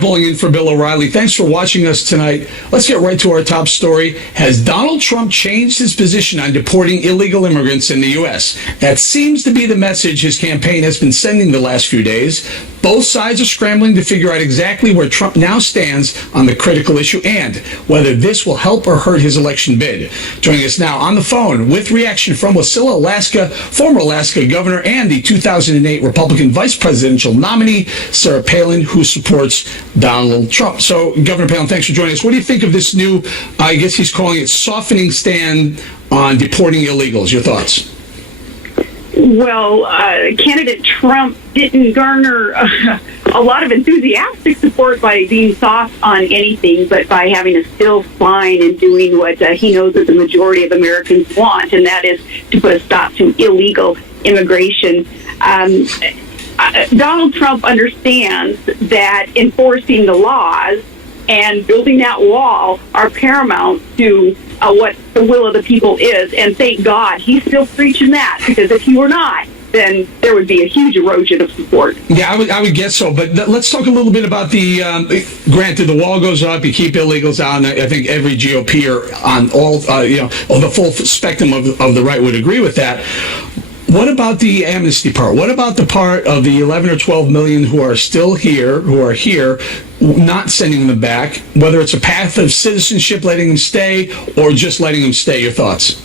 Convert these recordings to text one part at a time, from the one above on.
pulling in for Bill O'Reilly. Thanks for watching us tonight. Let's get right to our top story. Has Donald Trump changed his position on deporting illegal immigrants in the U.S.? That seems to be the message his campaign has been sending the last few days. Both sides are scrambling to figure out exactly where Trump now stands on the critical issue and whether this will help or hurt his election bid. Joining us now on the phone with reaction from Wasilla, Alaska, former Alaska governor and the 2008 Republican vice presidential nominee, Sarah Palin, who supports Donald Trump. So, Governor Palin, thanks for joining us. What do you think of this new, I guess he's calling it, softening stand on deporting illegals? Your thoughts? Well, candidate Trump didn't garner a lot of enthusiastic support by being soft on anything, but by having a still spine and doing what he knows that the majority of Americans want, and that is to put a stop to illegal immigration. Donald Trump understands that enforcing the laws and building that wall are paramount to what the will of the people is. And thank God he's still preaching that, because if he were not, then there would be a huge erosion of support. Yeah, I would guess so. But let's talk a little bit about the, granted, the wall goes up, you keep illegals out, and I think every GOP or on all, the full spectrum of the right would agree with that. What about the amnesty part? What about the part of the 11 or 12 million who are still here, not sending them back, whether it's a path of citizenship, letting them stay, or just letting them stay? Your thoughts?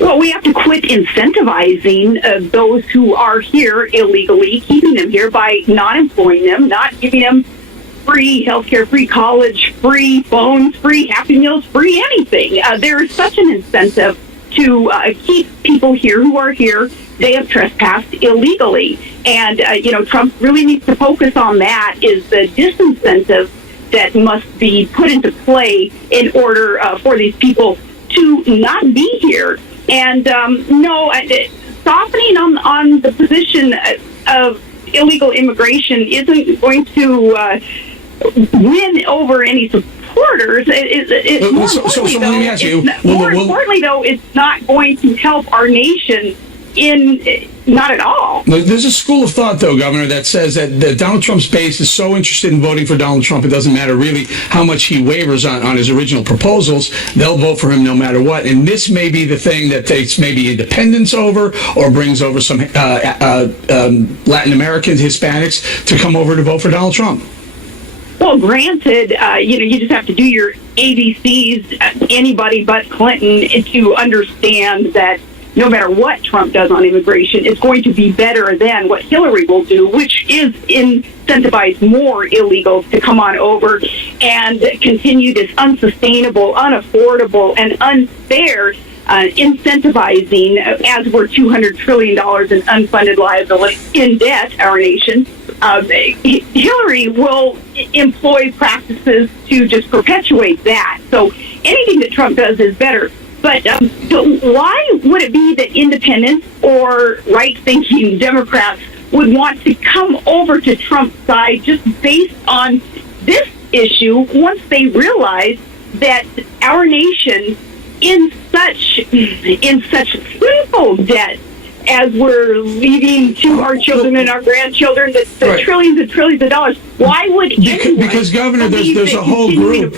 Well, we have to quit incentivizing those who are here illegally, keeping them here by not employing them, not giving them free healthcare, free college, free phones, free Happy Meals, free anything. There is such an incentive to keep people here who are here. They have trespassed illegally. And, Trump really needs to focus on that, is the disincentive that must be put into play in order for these people to not be here. And, softening on the position of illegal immigration isn't going to win over any supporters. More importantly, though, it's not going to help our nation not at all. There's a school of thought, though, Governor, that says that Donald Trump's base is so interested in voting for Donald Trump, it doesn't matter really how much he wavers on his original proposals. They'll vote for him no matter what. And this may be the thing that takes maybe independents over or brings over some Latin Americans, Hispanics, to come over to vote for Donald Trump. Well, granted, you just have to do your ABCs, anybody but Clinton, to understand that no matter what Trump does on immigration, it's going to be better than what Hillary will do, which is incentivize more illegals to come on over and continue this unsustainable, unaffordable, and unfair incentivizing, as we're $200 trillion in unfunded liability in debt, our nation. Hillary will employ practices to just perpetuate that. So anything that Trump does is better. But why would it be that independents or right-thinking Democrats would want to come over to Trump's side just based on this issue once they realize that our nation in such sinful debt as we're leaving to our children and our grandchildren the right. Trillions and trillions of dollars? Why would anyone? Because Governor, there's a whole group.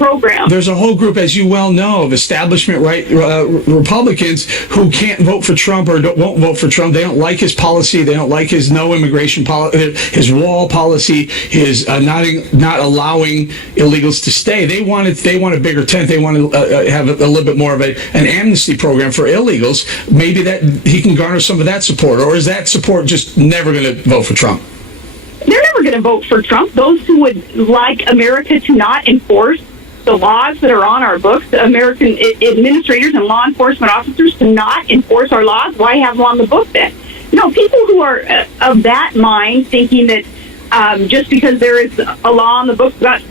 There's a whole group, as you well know, of establishment right Republicans who can't vote for Trump or won't vote for Trump. They don't like his policy. They don't like his no immigration policy, his wall policy, his not allowing illegals to stay. They want a bigger tent. They want to have a little bit more of an amnesty program for illegals. Maybe that he can garner some of that support, or is that support just never going to vote for Trump? They're never going to vote for Trump. Those who would like America to not enforce the laws that are on our books, the American administrators and law enforcement officers to not enforce our laws, why have them on the book then? No, people who are of that mind, thinking that just because there is a law on the books that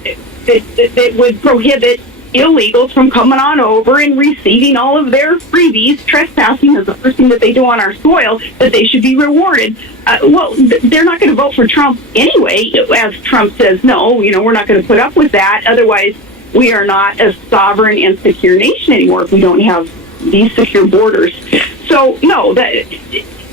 would prohibit illegals from coming on over and receiving all of their freebies, trespassing is the first thing that they do on our soil, that they should be rewarded. They're not going to vote for Trump anyway, as Trump says, no, we're not going to put up with that. Otherwise, we are not a sovereign and secure nation anymore if we don't have these secure borders. So, no,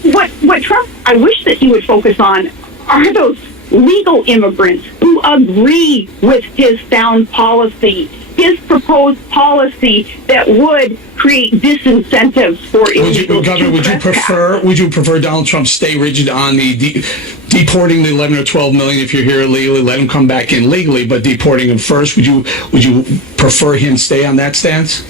what Trump, I wish that he would focus on are those legal immigrants who agree with his sound policy, his proposed policy that would create disincentives for illegal Governor, would you prefer Donald Trump stay rigid on the deporting the 11 or 12 million if you're here illegally, let him come back in legally, but deporting him first? Would you prefer him stay on that stance?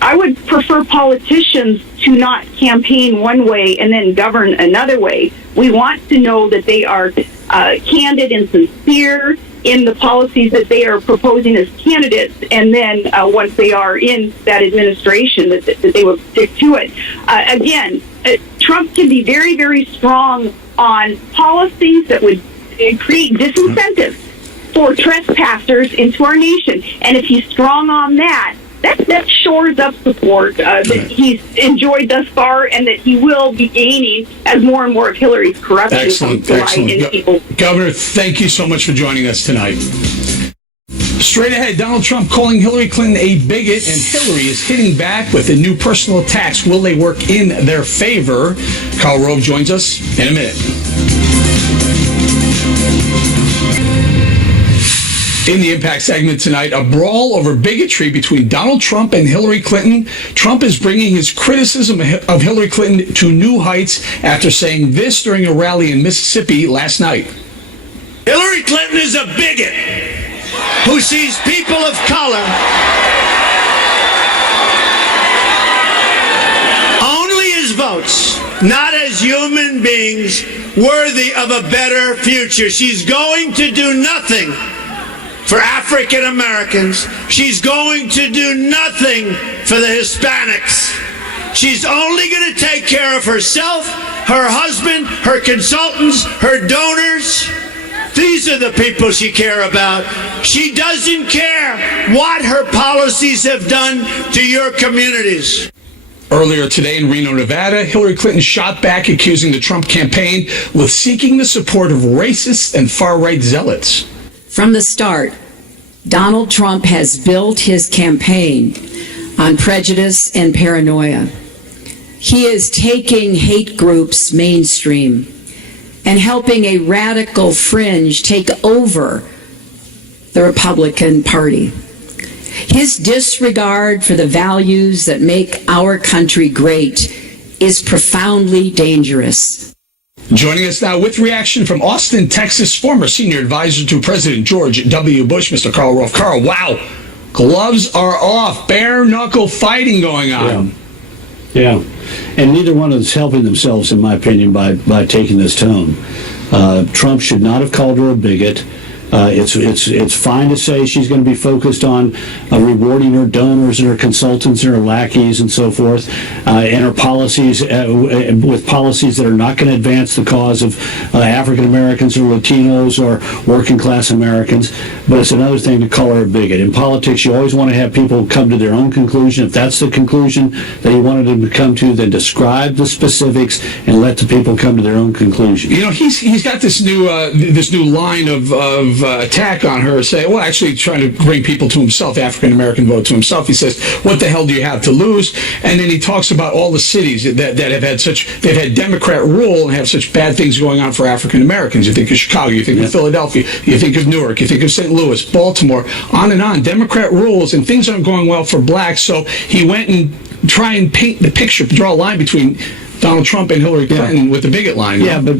I would prefer politicians to not campaign one way and then govern another way. We want to know that they are candid and sincere in the policies that they are proposing as candidates, and then once they are in that administration, that they will stick to it. Again, Trump can be very, very strong on policies that would create disincentives for trespassers into our nation. And if he's strong on that shores up support that he's enjoyed thus far, and that he will be gaining as more and more of Hillary's corruption Excellent. Governor, thank you so much for joining us tonight. Straight ahead, Donald Trump calling Hillary Clinton a bigot, and Hillary is hitting back with the new personal attacks. Will they work in their favor? Karl Rove joins us in a minute. In the Impact segment tonight, a brawl over bigotry between Donald Trump and Hillary Clinton. Trump is bringing his criticism of Hillary Clinton to new heights after saying this during a rally in Mississippi last night. Hillary Clinton is a bigot who sees people of color only as votes, not as human beings worthy of a better future. She's going to do nothing for African Americans. She's going to do nothing for the Hispanics. She's only going to take care of herself, her husband, her consultants, her donors. These are the people she cares about. She doesn't care what her policies have done to your communities. Earlier today in Reno, Nevada, Hillary Clinton shot back, accusing the Trump campaign with seeking the support of racists and far-right zealots. From the start, Donald Trump has built his campaign on prejudice and paranoia. He is taking hate groups mainstream and helping a radical fringe take over the Republican Party. His disregard for the values that make our country great is profoundly dangerous. Joining us now with reaction from Austin, Texas, former senior advisor to President George W. Bush, Mr. Karl Rove. Karl, wow, gloves are off. Bare knuckle fighting going on. Yeah. And neither one of us helping themselves, in my opinion, by taking this tone. Trump should not have called her a bigot. It's fine to say she's going to be focused on rewarding her donors and her consultants and her lackeys and so forth, and her policies with policies that are not going to advance the cause of African Americans or Latinos or working class Americans. But it's another thing to call her a bigot. In politics, you always want to have people come to their own conclusion. If that's the conclusion that he wanted them to come to, then describe the specifics and let the people come to their own conclusion. You know, he's got this new line of attack on her, actually trying to bring people to himself, African American vote to himself. He says, "What the hell do you have to lose?" And then he talks about all the cities that have had Democrat rule and have such bad things going on for African Americans. You think of Chicago, you think of Philadelphia, you think of Newark, you think of St. Louis, Baltimore, on and on. Democrat rules, and things aren't going well for blacks. So he went and tried and paint the picture, draw a line between Donald Trump and Hillary Clinton with the bigot line. But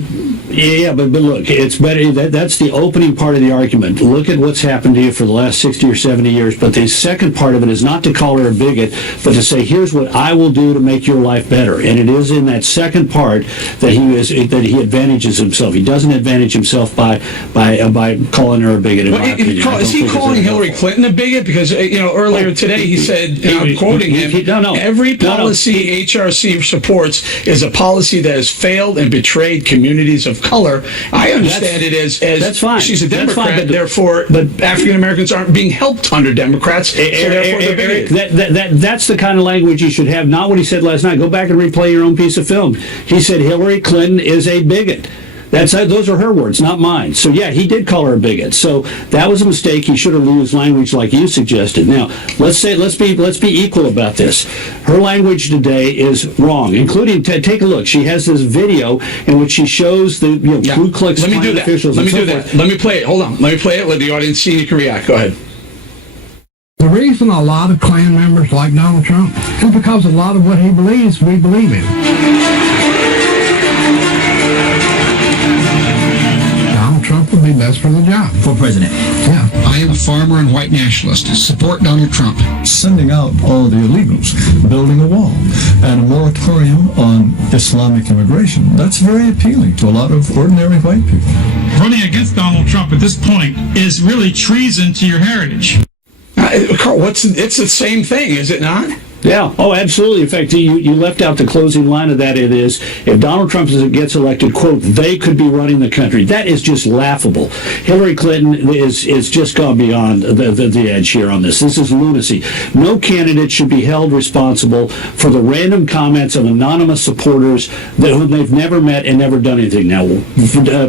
look, it's better. That's the opening part of the argument. Look at what's happened to you for the last 60 or 70 years. But the second part of it is not to call her a bigot, but to say, here's what I will do to make your life better. And it is in that second part that he advantages himself. He doesn't advantage himself by calling her a bigot. Is he calling Hillary Clinton a bigot? Because earlier today he said, and I'm quoting him, every policy HRC supports is a policy that has failed and betrayed communities of color. I understand it as that's fine. She's a Democrat, but African Americans aren't being helped under Democrats. That's the kind of language you should have, not what he said last night. Go back and replay your own piece of film. He said Hillary Clinton is a bigot. Those are her words, not mine. So yeah, he did call her a bigot. So that was a mistake. He should have used language like you suggested. Now, let's be equal about this. Her language today is wrong, including take a look. She has this video in which she shows the Ku Klux Klan officials. Let me do that. Let me play it. Hold on. Let me play it. Let the audience see you can react. Go ahead. The reason a lot of Klan members like Donald Trump is because a lot of what he believes, we believe in. Donald Trump would be best for the job. For president. Yeah. I am a farmer and white nationalist. Support Donald Trump. Sending out all the illegals, building a wall, and a moratorium on Islamic immigration. That's very appealing to a lot of ordinary white people. Running against Donald Trump at this point is really treason to your heritage. Carl, it's the same thing, is it not? Yeah. Oh, absolutely. In fact, you left out the closing line of that. It is, if Donald Trump gets elected, quote, they could be running the country. That is just laughable. Hillary Clinton is just gone beyond the edge here on this. This is lunacy. No candidate should be held responsible for the random comments of anonymous supporters whom they've never met and never done anything. Now,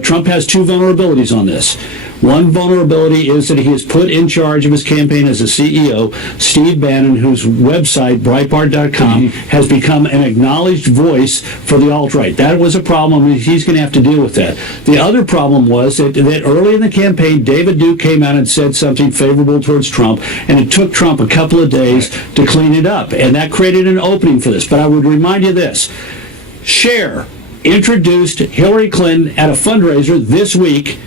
Trump has two vulnerabilities on this. One vulnerability is that he has put in charge of his campaign as a CEO, Steve Bannon, whose website, Breitbart.com, has become an acknowledged voice for the alt-right. That was a problem. He's going to have to deal with that. The other problem was that early in the campaign, David Duke came out and said something favorable towards Trump, and it took Trump a couple of days to clean it up, and that created an opening for this. But I would remind you this. Cher introduced Hillary Clinton at a fundraiser this week,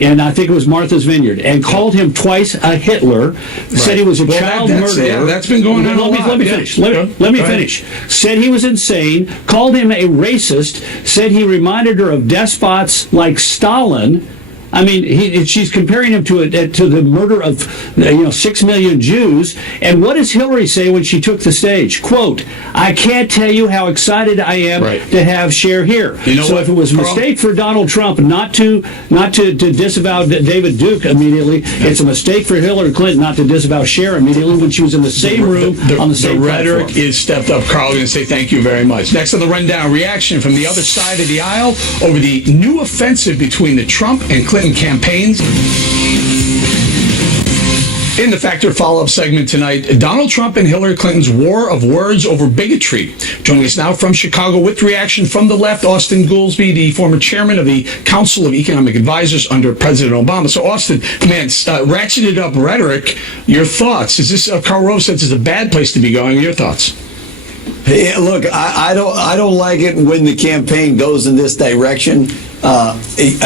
and I think it was Martha's Vineyard, and called him twice a Hitler, said he was a child murderer. Yeah, that's been going on a lot. Let me finish. Let me finish. Said he was insane, called him a racist, said he reminded her of despots like Stalin. I mean, she's comparing him to the murder of 6 million Jews. And what does Hillary say when she took the stage? Quote, "I can't tell you how excited I am to have Cher here." You know so what, if it was a mistake for Donald Trump not to disavow David Duke immediately, it's a mistake for Hillary Clinton not to disavow Cher immediately when she was in the same room on the same rhetoric platform. is stepped up. Carl, I'm going to say thank you very much. Next on the rundown, reaction from the other side of the aisle over the new offensive between the Trump and Clinton campaigns. In the Factor follow-up segment tonight, Donald Trump and Hillary Clinton's war of words over bigotry. Joining us now from Chicago with reaction from the left, Austin Goolsbee, the former chairman of the Council of Economic Advisors under President Obama. So, Austin, man, ratcheted up rhetoric. Your thoughts? Is this, Karl Rove says, is a bad place to be going? Your thoughts? Yeah, look, I don't like it when the campaign goes in this direction. I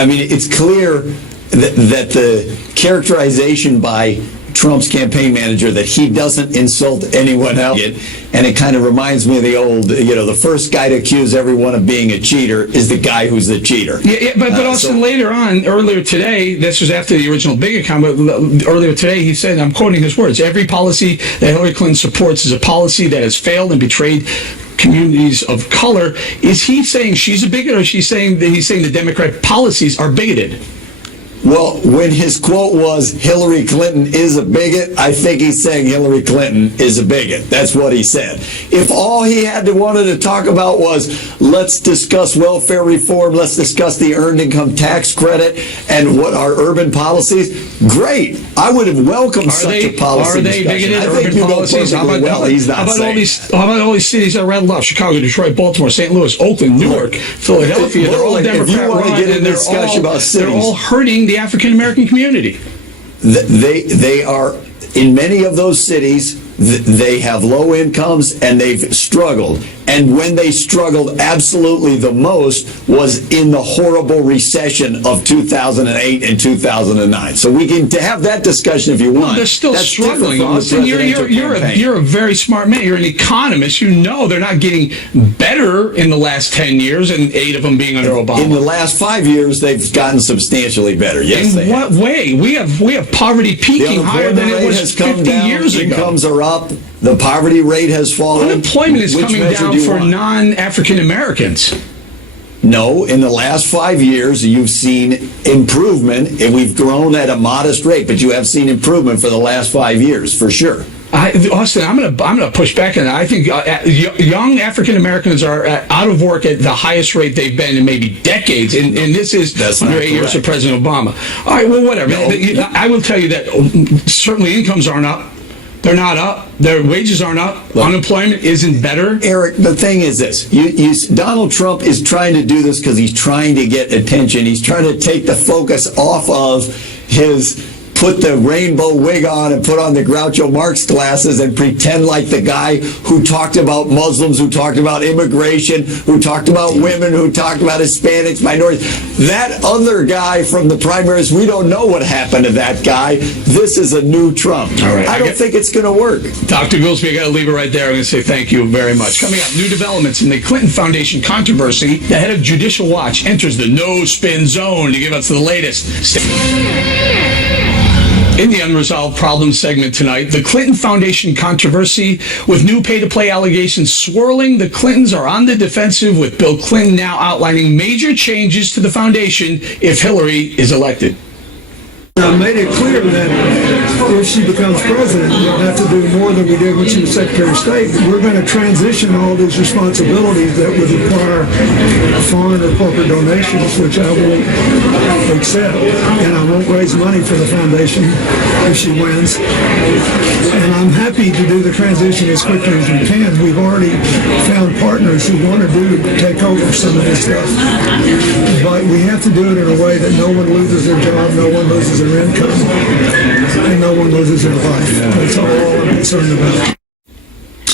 mean, it's clear that the characterization by Trump's campaign manager that he doesn't insult anyone else, and it kind of reminds me of the old, the first guy to accuse everyone of being a cheater is the guy who's the cheater. Yeah, but Austin, earlier today, this was after the original bigot comment, earlier today he said, I'm quoting his words, every policy that Hillary Clinton supports is a policy that has failed and betrayed communities of color. Is he saying she's a bigot, or is he saying that he's saying the Democrat policies are bigoted? Well, when his quote was, Hillary Clinton is a bigot, I think he's saying Hillary Clinton is a bigot. That's what he said. If all he wanted to talk about was, let's discuss welfare reform, let's discuss the earned income tax credit, and what are urban policies, great. I would have welcomed such a policy. Are they bigoted urban policies? How about all these cities I read love? Chicago, Detroit, Baltimore, St. Louis, Oakland, Newark, Philadelphia. They're all Democrat run, and they're all hurting the African American community. They are, in many of those cities, they have low incomes and they've struggled. And when they struggled absolutely the most was in the horrible recession of 2008 and 2009. So we can have that discussion if you want. No, they're still struggling, Austin. You're a very smart man. You're an economist. You know they're not getting better in the last 10 years, and 8 of them being under Obama. In the last 5 years, they've gotten substantially better. Yes, in what way? We have poverty peaking higher than it was 50 years ago. Incomes are up. The poverty rate has fallen. Unemployment is coming down for non-African Americans. No, in the last 5 years, you've seen improvement, and we've grown at a modest rate, but you have seen improvement for the last 5 years, for sure. Austin, I'm gonna push back on that. I think young African Americans are out of work at the highest rate they've been in maybe decades, and this is under 8 years of President Obama. All right, well, whatever. No. I will tell you that certainly incomes aren't up. They're not up. Their wages aren't up. Look, unemployment isn't better. Eric, the thing is this. Donald Trump is trying to do this because he's trying to get attention. He's trying to take the focus off of his put the rainbow wig on and put on the Groucho Marx glasses and pretend like the guy who talked about Muslims, who talked about immigration, who talked about women, who talked about Hispanics, minorities. That other guy from the primaries, we don't know what happened to that guy. This is a new Trump. All right, I don't think it's going to work. Dr. Goolsby, I got to leave it right there. I'm going to say thank you very much. Coming up, new developments in the Clinton Foundation controversy. The head of Judicial Watch enters the no-spin zone to give us the latest. In the Unresolved Problems segment tonight, the Clinton Foundation controversy with new pay-to-play allegations swirling. The Clintons are on the defensive, with Bill Clinton now outlining major changes to the foundation if Hillary is elected. I made it clear that if she becomes president, we'll have to do more than we did when she was Secretary of State. We're going to transition all these responsibilities that would require foreign or corporate donations, which I won't accept, and I won't raise money for the foundation if she wins. And I'm happy to do the transition as quickly as we can. We've already found partners who want to take over some of this stuff. But we have to do it in a way that no one loses their job, no one loses their income, and no one loses their life. That's all I'm concerned about.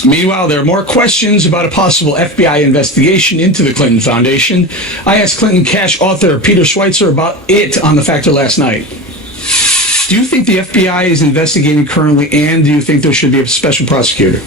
Meanwhile, there are more questions about a possible FBI investigation into the Clinton Foundation. I asked Clinton Cash author Peter Schweitzer about it on The Factor last night. Do you think the FBI is investigating currently, and do you think there should be a special prosecutor?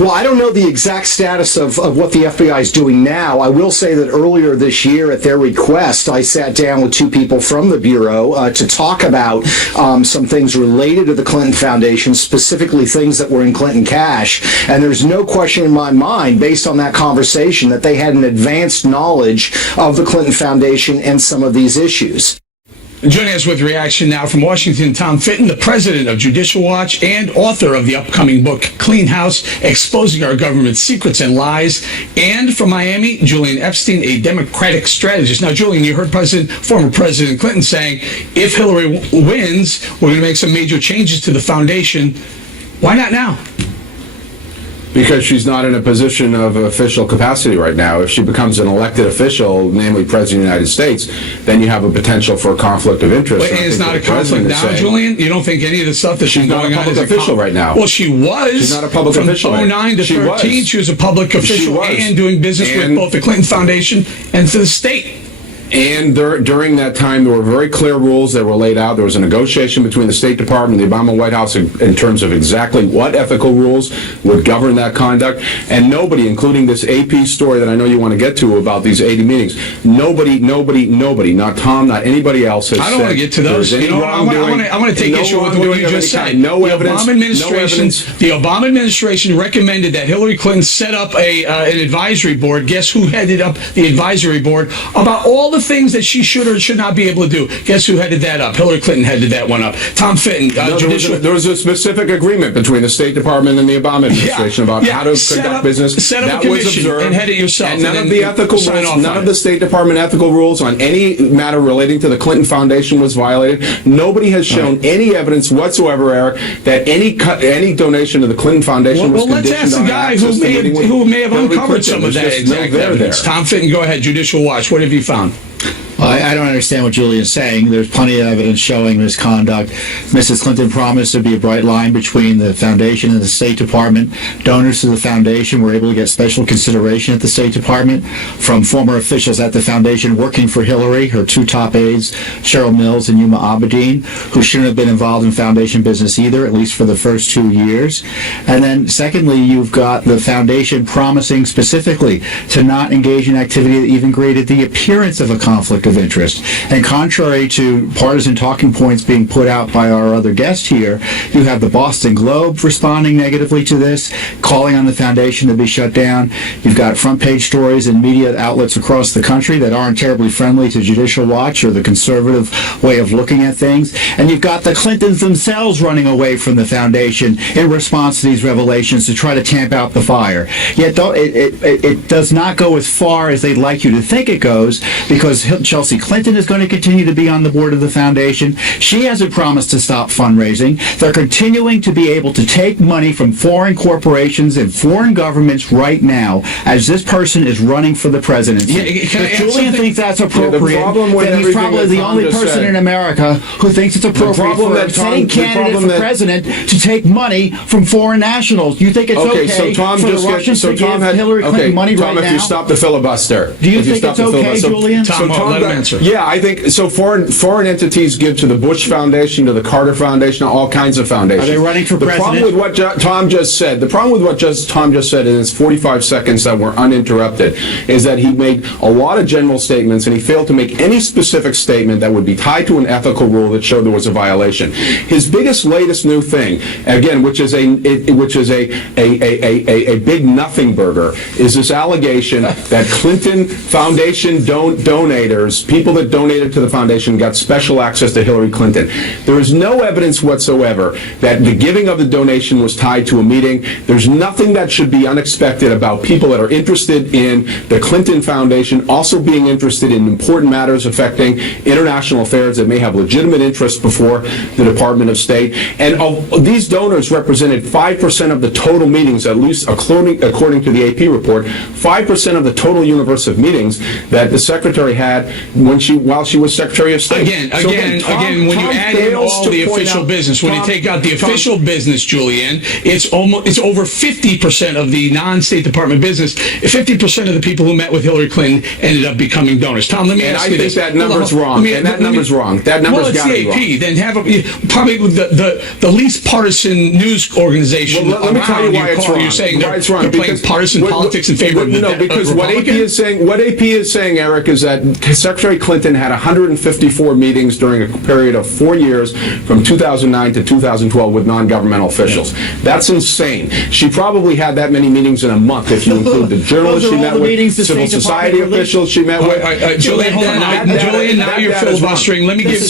Well, I don't know the exact status of what the FBI is doing now. I will say that earlier this year, at their request, I sat down with two people from the Bureau to talk about some things related to the Clinton Foundation, specifically things that were in Clinton Cash. And there's no question in my mind, based on that conversation, that they had an advanced knowledge of the Clinton Foundation and some of these issues. Joining us with reaction now from Washington, Tom Fitton, the president of Judicial Watch and author of the upcoming book, Clean House, Exposing Our Government's Secrets and Lies. And from Miami, Julian Epstein, a Democratic strategist. Now, Julian, you heard former President Clinton saying, if Hillary wins, we're going to make some major changes to the foundation. Why not now? Because she's not in a position of official capacity right now. If she becomes an elected official, namely President of the United States, then you have a potential for a conflict of interest. But it's not a conflict now, Julian? You don't think any of the stuff that she's not a public official right now? Well, she was. She's not a public official. From 2009 to 2013, she was a public official and doing business with both the Clinton Foundation and to the state. And during that time, there were very clear rules that were laid out. There was a negotiation between the State Department and the Obama White House in terms of exactly what ethical rules would govern that conduct. And nobody, including this AP story that I know you want to get to about these 80 meetings, nobody, not Tom, not anybody else has said. I don't want to get to those. I want to take issue with what you just said. No evidence. The Obama administration recommended that Hillary Clinton set up an advisory board. Guess who headed up the advisory board about all the things that she should or should not be able to do? Guess who headed that up? Hillary Clinton headed that one up. Tom Fitton. There was a specific agreement between the State Department and the Obama administration about how to conduct business. Set up a commission and head it yourself. And none of the ethical rules, none of the State Department ethical rules on any matter relating to the Clinton Foundation was violated. Nobody has shown any evidence whatsoever, Eric, that any donation to the Clinton Foundation was conditioned on access to meeting with Hillary Clinton. Who may have uncovered some of that exact evidence. Tom Fitton, go ahead. Judicial Watch. What have you found? I don't understand what Julian's saying. There's plenty of evidence showing misconduct. Mrs. Clinton promised to be a bright line between the foundation and the State Department. Donors to the foundation were able to get special consideration at the State Department from former officials at the foundation working for Hillary, her two top aides, Cheryl Mills and Yuma Abedin, who shouldn't have been involved in foundation business either, at least for the first 2 years. And then secondly, you've got the foundation promising specifically to not engage in activity that even created the appearance of a conflict of of interest. And contrary to partisan talking points being put out by our other guest here, you have the Boston Globe responding negatively to this, calling on the foundation to be shut down. You've got front page stories in media outlets across the country that aren't terribly friendly to Judicial Watch or the conservative way of looking at things. And you've got the Clintons themselves running away from the foundation in response to these revelations to try to tamp out the fire. Yet it does not go as far as they'd like you to think it goes, because Chelsea Clinton is going to continue to be on the board of the foundation. She hasn't promised to stop fundraising. They're continuing to be able to take money from foreign corporations and foreign governments right now as this person is running for the presidency. If Julian thinks that's appropriate, then he's probably the only person in America who thinks it's appropriate for a sitting candidate for president to take money from foreign nationals. You think it's okay for the Russians to give Hillary Clinton money right now? Tom, if you stop the filibuster. Do you think it's okay, Julian? Tom, let him answer. Yeah, I think so. Foreign entities give to the Bush Foundation, to the Carter Foundation, all kinds of foundations. Are they running for president? The problem with what Tom just said, Tom just said in his 45 seconds that were uninterrupted, is that he made a lot of general statements and he failed to make any specific statement that would be tied to an ethical rule that showed there was a violation. His latest new thing, again, which is a big nothing burger, is this allegation that Clinton Foundation donators, people that donated to the foundation, got special access to Hillary Clinton. There is no evidence whatsoever that the giving of the donation was tied to a meeting. There's nothing that should be unexpected about people that are interested in the Clinton Foundation also being interested in important matters affecting international affairs that may have legitimate interest before the Department of State. And these donors represented 5% of the total meetings, at least according to the AP report, 5% of the total universe of meetings that the secretary had while she was Secretary of State. Again, when you add in all the official business, when you take out the official business, Julian, it's over 50% of the non-State Department business. 50% of the people who met with Hillary Clinton ended up becoming donors. Tom, let me ask you this. And I think that number's wrong. That number's wrong. That number's got to be wrong. Well, it's the AP. Then have probably the least partisan news organization. Well, let me tell you why it's wrong. You're saying they're playing partisan politics in favor of the No, because what AP is saying, Eric, is that Secretary Clinton had 154 meetings during a period of 4 years from 2009 to 2012 with non-governmental officials. That's insane. She probably had that many meetings in a month if you include the journalists she met with, civil society officials she met with. Julian, hold on. Julian, now you're filibustering. Let me give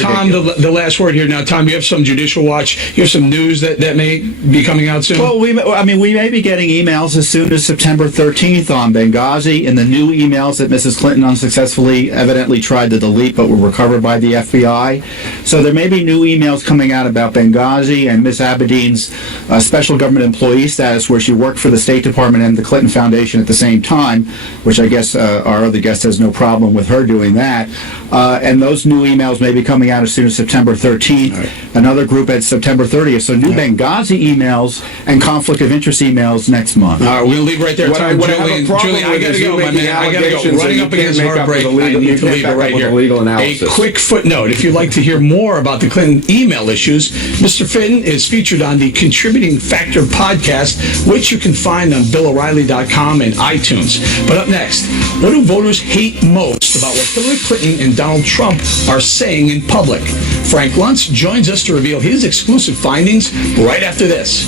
Tom the last word here. Now, Tom, you have some Judicial Watch. You have some news that may be coming out soon. Well, we may be getting emails as soon as September 13th on Benghazi, and the new emails that Mrs. Clinton unsuccessfully evidently tried to delete but were recovered by the FBI. So there may be new emails coming out about Benghazi and Miss Abedin's special government employee status, where she worked for the State Department and the Clinton Foundation at the same time, which I guess our other guest has no problem with her doing that. And those new emails may be coming out as soon as September 13th. Right. Another group at September 30th. So new Benghazi emails and conflict of interest emails next month. All right, we're going to leave right there. Julian, I got to go, my man. I got to go. Running up against hard break. I need to leave it right here. A quick footnote. If you'd like to hear more about the Clinton email issues, Mr. Finn is featured on the Contributing Factor podcast, which you can find on BillO'Reilly.com and iTunes. But up next, what do voters hate most about what Hillary Clinton and Donald Trump are saying in public? Frank Luntz joins us to reveal his exclusive findings right after this.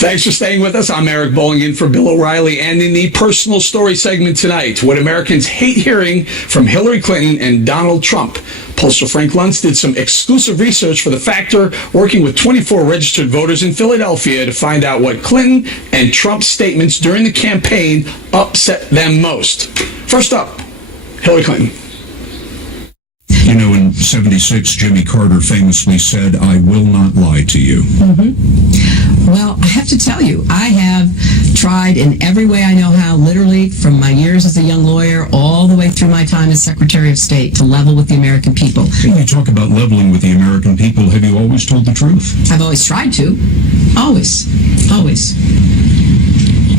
Thanks for staying with us. I'm Eric Bowling in for Bill O'Reilly. And in the personal story segment tonight, what Americans hate hearing from Hillary Clinton and Donald Trump. Pollster Frank Luntz did some exclusive research for The Factor, working with 24 registered voters in Philadelphia to find out what Clinton and Trump's statements during the campaign upset them most. First up, Hillary Clinton. You know, in 76, Jimmy Carter famously said, "I will not lie to you." Mm-hmm. Well, I have to tell you, I have tried in every way I know how, literally from my years as a young lawyer all the way through my time as Secretary of State, to level with the American people. When you talk about leveling with the American people, have you always told the truth? I've always tried to. Always. Always.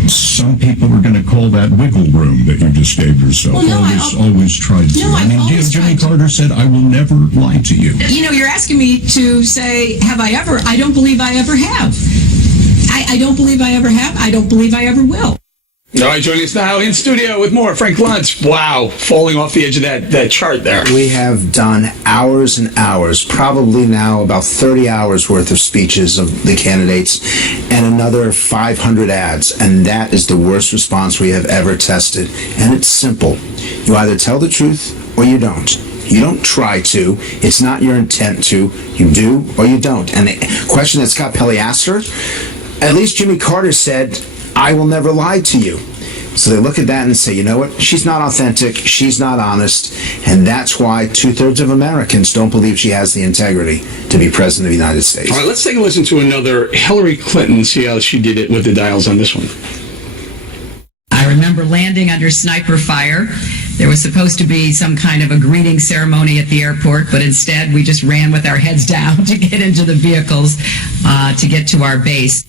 Some people are going to call that wiggle room that you just gave yourself. Well, no, always tried to. No, Jimmy Carter said, "I will never lie to you." You know, you're asking me to say, have I ever? I don't believe I ever have. I don't believe I ever have. I don't believe I ever will. All right, joining us now in studio with more, Frank Luntz. Wow, falling off the edge of that chart there. We have done hours and hours, probably now about 30 hours worth of speeches of the candidates and another 500 ads, and that is the worst response we have ever tested. And it's simple. You either tell the truth or you don't. You don't try to. It's not your intent to. You do or you don't. And the question that Scott Pelley asked her, at least Jimmy Carter said, I will never lie to you. So they look at that and say, you know what? She's not authentic. She's not honest. And that's why 2/3 of Americans don't believe she has the integrity to be president of the United States. All right, let's take a listen to another Hillary Clinton, see how she did it with the dials on this one. I remember landing under sniper fire. There was supposed to be some kind of a greeting ceremony at the airport, but instead we just ran with our heads down to get into the vehicles to get to our base.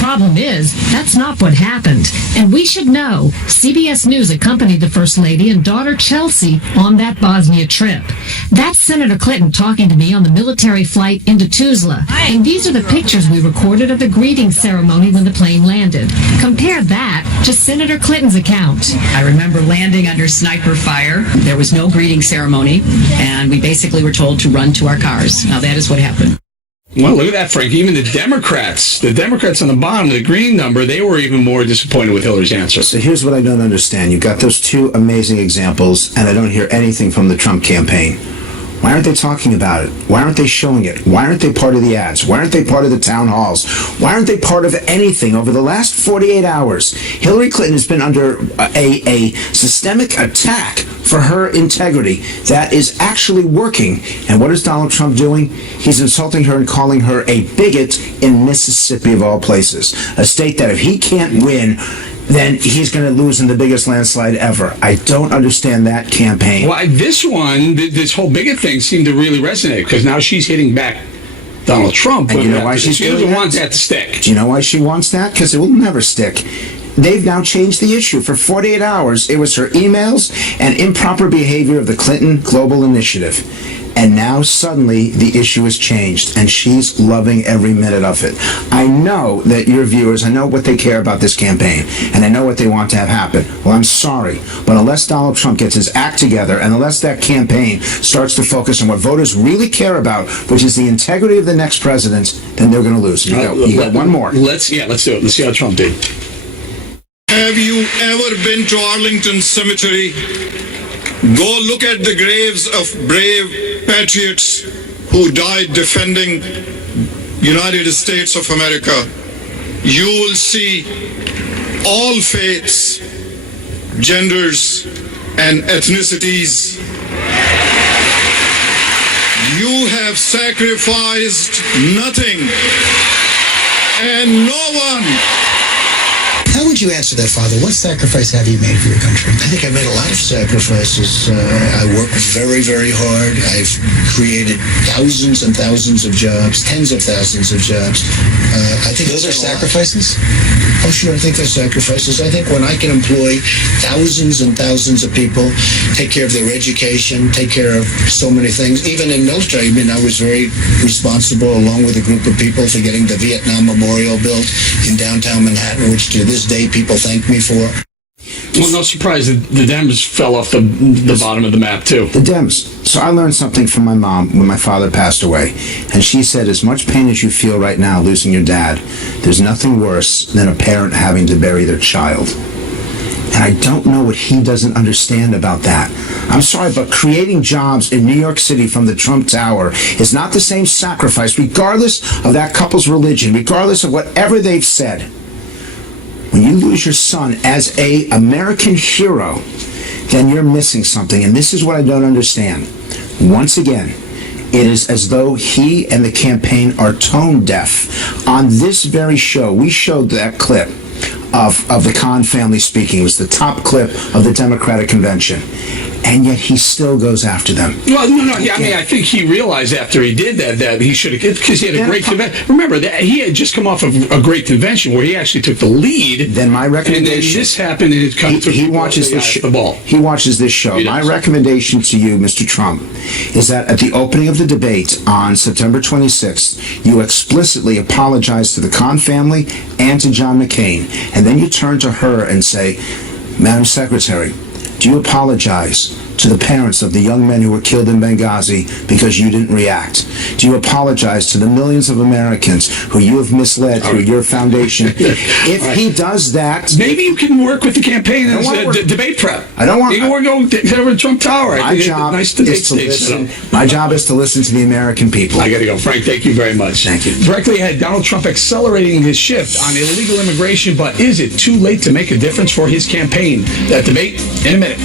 Problem is, that's not what happened. And we should know, CBS News accompanied the First Lady and daughter Chelsea on that Bosnia trip. That's Senator Clinton talking to me on the military flight into Tuzla. And these are the pictures we recorded of the greeting ceremony when the plane landed. Compare that to Senator Clinton's account. I remember landing under sniper fire. There was no greeting ceremony, and we basically were told to run to our cars. Now that is what happened. Well, look at that, Frank. Even the Democrats on the bottom, the green number, they were even more disappointed with Hillary's answer. So here's what I don't understand. You've got those two amazing examples, and I don't hear anything from the Trump campaign. Why aren't they talking about it? Why aren't they showing it? Why aren't they part of the ads? Why aren't they part of the town halls? Why aren't they part of anything? Over the last 48 hours, Hillary Clinton has been under a systemic attack for her integrity that is actually working. And what is Donald Trump doing? He's insulting her and calling her a bigot in Mississippi, of all places. A state that if he can't win, then he's going to lose in the biggest landslide ever. I don't understand that campaign. Well, this one, this whole bigot thing seemed to really resonate because now she's hitting back Donald Trump. And you know why she doesn't want that to stick. Do you know why she wants that? Because it will never stick. They've now changed the issue. For 48 hours, it was her emails and improper behavior of the Clinton Global Initiative. And now suddenly the issue has changed, and she's loving every minute of it. I know that your viewers, I know what they care about this campaign, and I know what they want to have happen. Well, I'm sorry, but unless Donald Trump gets his act together, and unless that campaign starts to focus on what voters really care about, which is the integrity of the next president, then they're going to lose. You got one more. Let's do it. Let's see how Trump did. Have you ever been to Arlington Cemetery? Go look at the graves of brave patriots who died defending United States of America. You will see all faiths, genders, and ethnicities. You have sacrificed nothing and no one. How would you answer that, Father? What sacrifice have you made for your country? I think I made a lot of sacrifices. I worked very, very hard. I've created thousands and thousands of jobs, tens of thousands of jobs. I think those are sacrifices? Oh, sure. I think they're sacrifices. I think when I can employ thousands and thousands of people, take care of their education, take care of so many things, even in military, I was very responsible, along with a group of people, for getting the Vietnam Memorial built in downtown Manhattan, which to this day people thank me for. Well, no surprise that the Dems fell off the bottom of the map, too. The Dems. So I learned something from my mom when my father passed away. And she said, as much pain as you feel right now losing your dad, there's nothing worse than a parent having to bury their child. And I don't know what he doesn't understand about that. I'm sorry, but creating jobs in New York City from the Trump Tower is not the same sacrifice, regardless of that couple's religion, regardless of whatever they've said. When you lose your son as an American hero, then you're missing something. And this is what I don't understand. Once again, it is as though he and the campaign are tone deaf. On this very show, we showed that clip of the Khan family speaking. It was the top clip of the Democratic convention. and yet he still goes after them. Well, no. I mean, I think he realized after he did that he should have, because he had a great convention. Remember that he had just come off of a great convention where he actually took the lead. Then my recommendation. And then this happened, and he watches this the ball. He watches this show. My recommendation to you, Mr. Trump, is that at the opening of the debate on September 26th, you explicitly apologize to the Khan family and to John McCain, and then you turn to her and say, Madam Secretary, do you apologize to the parents of the young men who were killed in Benghazi because you didn't react? Do you apologize to the millions of Americans who you have misled through your foundation? If he does that... Maybe you can work with the campaign as debate prep. I don't want... You can work over Trump Tower. My job is to listen. My job is to listen to the American people. I got to go. Frank, thank you very much. Thank you. Directly ahead, Donald Trump accelerating his shift on illegal immigration, but is it too late to make a difference for his campaign? That debate in a minute.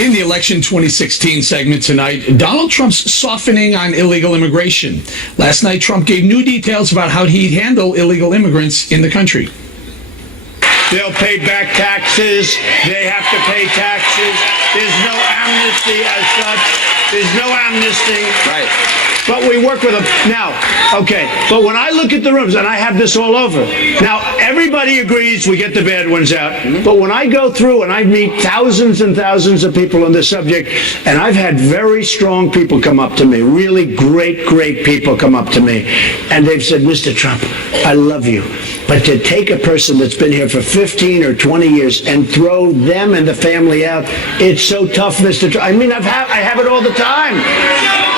In the election 2016 segment tonight, Donald Trump's softening on illegal immigration. Last night, Trump gave new details about how he'd handle illegal immigrants in the country. They'll pay back taxes. They have to pay taxes. There's no amnesty as such. There's no amnesty. Right. But we work with them. Now, okay, but when I look at the rooms, and I have this all over, now everybody agrees we get the bad ones out, but when I go through and I meet thousands and thousands of people on this subject, and I've had very strong people come up to me, really great people come up to me, and they've said, Mr. Trump, I love you, but to take a person that's been here for 15 or 20 years and throw them and the family out, it's so tough, Mr. Trump. I mean, I have it all the time.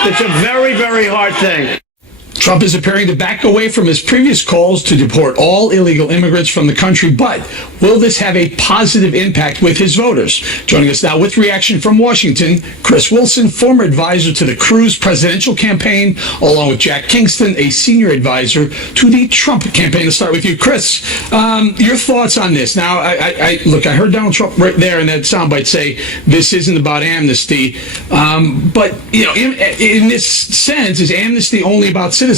It's a very, very hard thing. Trump is appearing to back away from his previous calls to deport all illegal immigrants from the country, but will this have a positive impact with his voters? Joining us now with reaction from Washington, Chris Wilson, former advisor to the Cruz presidential campaign, along with Jack Kingston, a senior advisor to the Trump campaign. Let's start with you, Chris. Your thoughts on this? Now, I heard Donald Trump right there in that soundbite say this isn't about amnesty, but in this sense, is amnesty only about citizenship?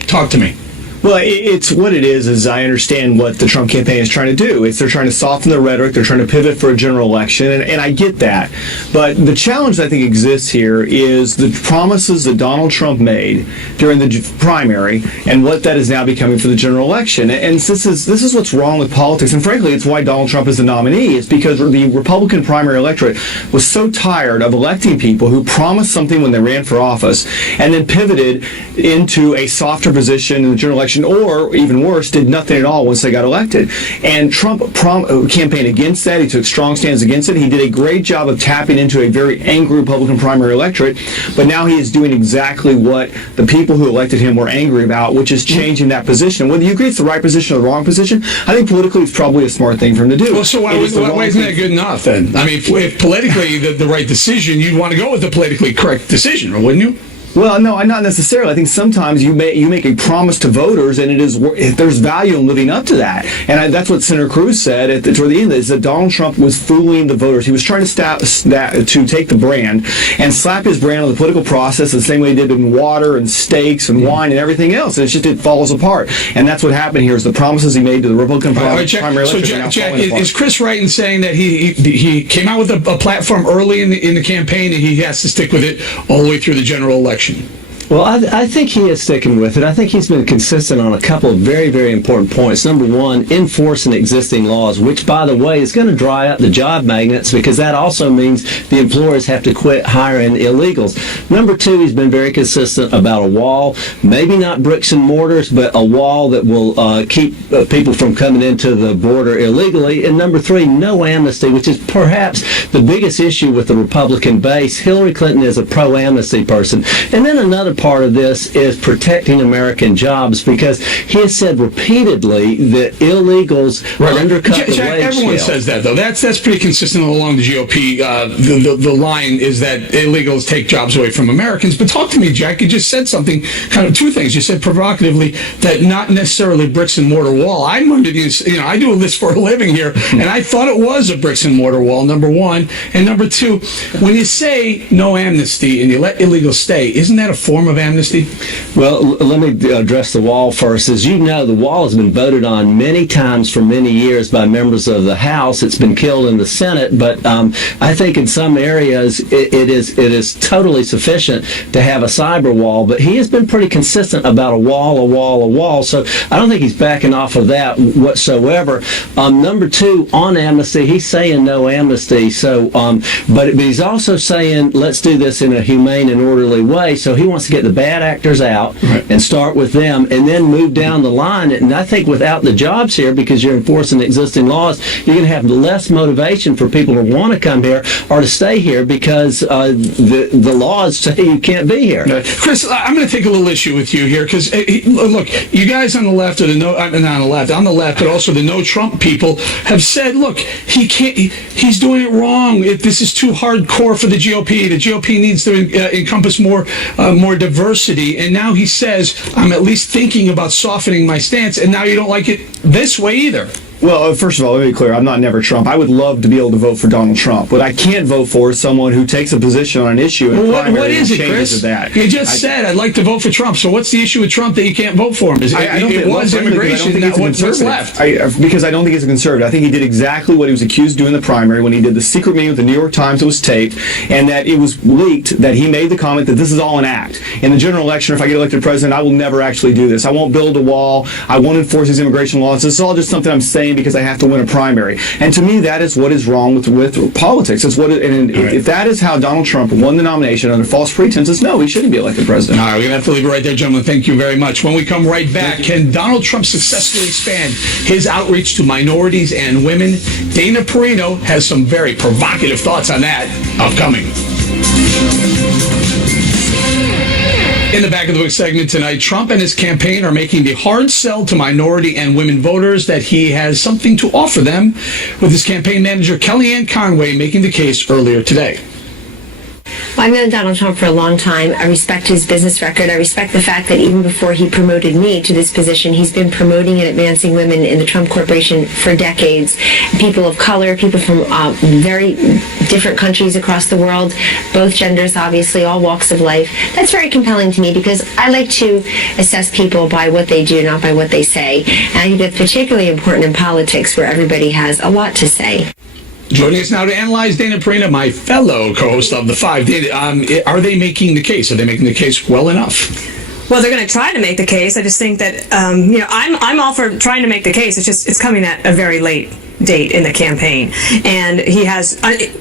Talk to me. Well, it's what it is, as I understand what the Trump campaign is trying to do. They're trying to soften the rhetoric. They're trying to pivot for a general election, and I get that. But the challenge that I think exists here is the promises that Donald Trump made during the primary and what that is now becoming for the general election. And this is what's wrong with politics, and frankly, it's why Donald Trump is the nominee. It's because the Republican primary electorate was so tired of electing people who promised something when they ran for office and then pivoted into a softer position in the general election, or even worse, did nothing at all once they got elected. And Trump campaigned against that. He took strong stands against it. He did a great job of tapping into a very angry Republican primary electorate, but now he is doing exactly what the people who elected him were angry about, which is changing that position. Whether you agree it's the right position or the wrong position, I think politically it's probably a smart thing for him to do. Well, so why isn't that good enough then? I mean, if politically the right decision, you'd want to go with the politically correct decision, wouldn't you? Well, no, not necessarily. I think sometimes you make a promise to voters, and there's value in living up to that. And that's what Senator Cruz said toward the end, is that Donald Trump was fooling the voters. He was trying to take the brand and slap his brand on the political process the same way he did in water and steaks and wine and everything else. And it falls apart. And that's what happened here, is the promises he made to the Republican primary electorate. So, Jack, is Chris right in saying that he came out with a platform early in the campaign, and he has to stick with it all the way through the general election? Well, I think he is sticking with it. I think he's been consistent on a couple of very, very important points. Number one, enforcing existing laws, which, by the way, is going to dry up the job magnets, because that also means the employers have to quit hiring illegals. Number two, he's been very consistent about a wall, maybe not bricks and mortars, but a wall that will keep people from coming into the border illegally. And number three, no amnesty, which is perhaps the biggest issue with the Republican base. Hillary Clinton is a pro-amnesty person. And then another part of this is protecting American jobs, because he has said repeatedly that illegals undercut the wage Everyone scale. says that, though. That's pretty consistent along the GOP. The line is that illegals take jobs away from Americans. But talk to me, Jack. You just said something, kind of two things. You said provocatively that not necessarily bricks and mortar wall. I'm under the, I do this for a living here, and I thought it was a bricks and mortar wall, number one. And number two, when you say no amnesty and you let illegals stay, isn't that a form of amnesty? Well, let me address the wall first. As you know, the wall has been voted on many times for many years by members of the House. It's been killed in the Senate, but I think in some areas it is totally sufficient to have a cyber wall. But he has been pretty consistent about a wall. So I don't think he's backing off of that whatsoever. Number two, on amnesty, he's saying no amnesty. So, but he's also saying let's do this in a humane and orderly way. So he wants to get the bad actors out and start with them, and then move down the line. And I think without the jobs here, because you're enforcing existing laws, you're going to have less motivation for people to want to come here or to stay here because the laws say you can't be here. Chris, I'm going to take a little issue with you here because look, you guys on the left, or not on the left, but also the no Trump people have said, look, he can't. He's doing it wrong. This is too hardcore for the GOP. The GOP needs to encompass more diversity. And now he says, I'm at least thinking about softening my stance. And now you don't like it this way either. Well, first of all, let me be clear. I'm not never Trump. I would love to be able to vote for Donald Trump. What I can't vote for is someone who takes a position on an issue and what is it, Chris? That. You just said, I'd like to vote for Trump. So what's the issue with Trump that you can't vote for him? It was immigration. What's left? Because I don't think he's a conservative. I think he did exactly what he was accused of doing in the primary when he did the secret meeting with the New York Times that was taped, and that it was leaked that he made the comment that this is all an act. In the general election, if I get elected president, I will never actually do this. I won't build a wall. I won't enforce these immigration laws. This is all just something I'm saying because I have to win a primary. And to me, that is what is wrong with politics. It's what if that is how Donald Trump won the nomination under false pretenses, no, he shouldn't be elected president. All right, we're going to have to leave it right there, gentlemen. Thank you very much. When we come right back, can Donald Trump successfully expand his outreach to minorities and women? Dana Perino has some very provocative thoughts on that upcoming. In the Back of the Book segment tonight, Trump and his campaign are making the hard sell to minority and women voters that he has something to offer them, with his campaign manager Kellyanne Conway making the case earlier today. I've known Donald Trump for a long time. I respect his business record. I respect the fact that even before he promoted me to this position, he's been promoting and advancing women in the Trump Corporation for decades. People of color, people from very different countries across the world, both genders, obviously, all walks of life. That's very compelling to me because I like to assess people by what they do, not by what they say. And I think that's particularly important in politics where everybody has a lot to say. Joining us now to analyze, Dana Perino, my fellow co-host of The Five. Dana, are they making the case? Are they making the case well enough? Well, they're going to try to make the case. I just think that, I'm all for trying to make the case. It's coming at a very late date in the campaign. And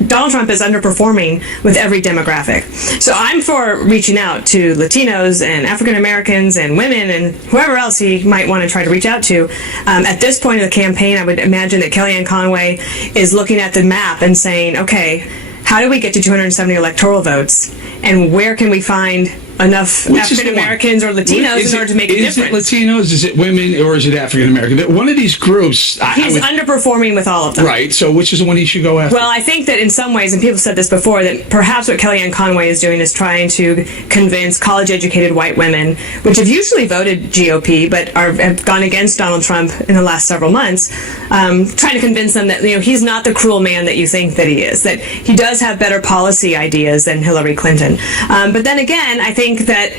Donald Trump is underperforming with every demographic. So I'm for reaching out to Latinos and African Americans and women and whoever else he might want to try to reach out to. At this point in the campaign, I would imagine that Kellyanne Conway is looking at the map and saying, okay, how do we get to 270 electoral votes? And where can we find enough African Americans or Latinos in order to make a difference? Is it Latinos, is it women, or is it African American? One of these groups... He's underperforming with all of them. Right, so which is the one he should go after? Well, I think that in some ways, and people said this before, that perhaps what Kellyanne Conway is doing is trying to convince college-educated white women, which have usually voted GOP, but have gone against Donald Trump in the last several months, trying to convince them that he's not the cruel man that you think that he is, that he does have better policy ideas than Hillary Clinton. But then again, I think that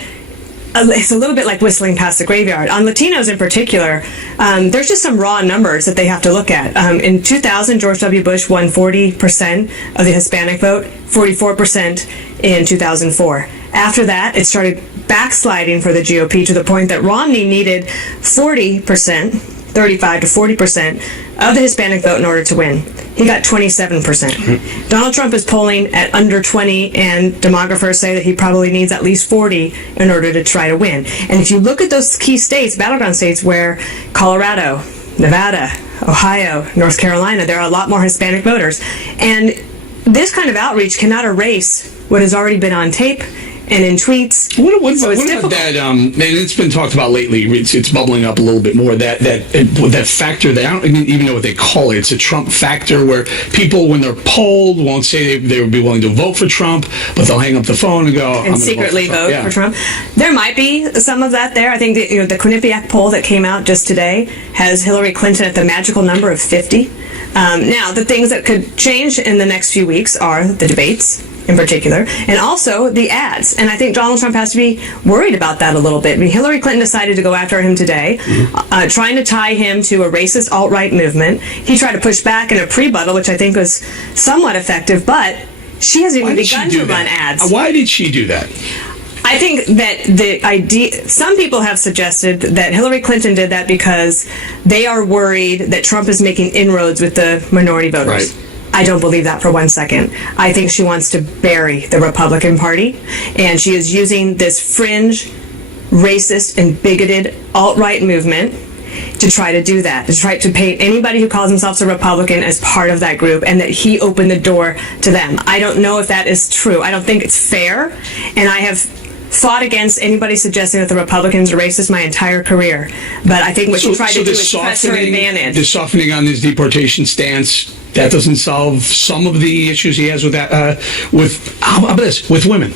it's a little bit like whistling past the graveyard. On Latinos in particular, there's just some raw numbers that they have to look at. In 2000, George W. Bush won 40% of the Hispanic vote, 44% in 2004. After that, it started backsliding for the GOP to the point that Romney needed 40%, 35 to 40% of the Hispanic vote in order to win. He got 27%. Donald Trump is polling at under 20, and demographers say that he probably needs at least 40 in order to try to win. And if you look at those key states, battleground states, where Colorado, Nevada, Ohio, North Carolina, there are a lot more Hispanic voters. And this kind of outreach cannot erase what has already been on tape and in tweets. What about that? And it's been talked about lately. It's bubbling up a little bit more. That factor. That I don't even know what they call it. It's a Trump factor, where people, when they're polled, won't say they would be willing to vote for Trump, but they'll hang up the phone and go and secretly vote for Trump. There might be some of that there. I think the Quinnipiac poll that came out just today has Hillary Clinton at the magical number of 50. Now, the things that could change in the next few weeks are the debates in particular, and also the ads. And I think Donald Trump has to be worried about that a little bit. I mean, Hillary Clinton decided to go after him today, trying to tie him to a racist alt-right movement. He tried to push back in a pre-buttal, which I think was somewhat effective, but she hasn't even begun to run ads. Why did she do that? I think that the idea, some people have suggested that Hillary Clinton did that because they are worried that Trump is making inroads with the minority voters. Right. I don't believe that for 1 second. I think she wants to bury the Republican Party, and she is using this fringe, racist, and bigoted alt-right movement to try to do that, to try to paint anybody who calls themselves a Republican as part of that group, and that he opened the door to them. I don't know if that is true. I don't think it's fair, and I have fought against anybody suggesting that the Republicans are racist my entire career. But I think what she tried to do is press her advantage. The softening on his deportation stance, that doesn't solve some of the issues he has with that, how about this, with women.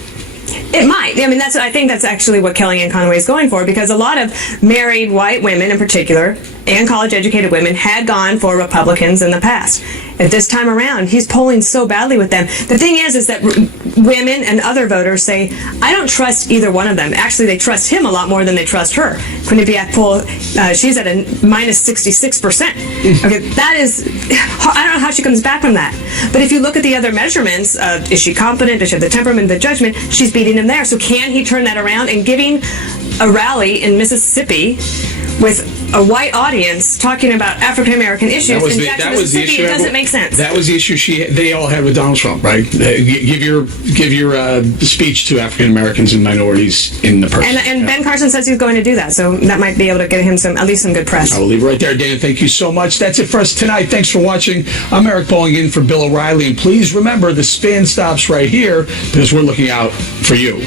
It might. I mean, I think that's actually what Kellyanne Conway is going for, because a lot of married white women in particular, and college-educated women, had gone for Republicans in the past. At this time around, he's polling so badly with them. The thing is that women and other voters say, I don't trust either one of them. Actually, they trust him a lot more than they trust her. Quinnipiac poll, she's at a minus 66%. Okay, that is, I don't know how she comes back from that. But if you look at the other measurements, is she competent, does she have the temperament, the judgment, she's beating him there. So can he turn that around? And giving a rally in Mississippi with a white audience talking about African American issues in Jackson, Mississippi, it doesn't make sense. That was the issue they all had with Donald Trump, right? Give your speech to African Americans and minorities in the person. And Ben Carson says he's going to do that, so that might be able to get him at least some good press. I will leave it right there, Dan. Thank you so much. That's it for us tonight. Thanks for watching. I'm Eric Bolling in for Bill O'Reilly, and please remember the spin stops right here because we're looking out for you.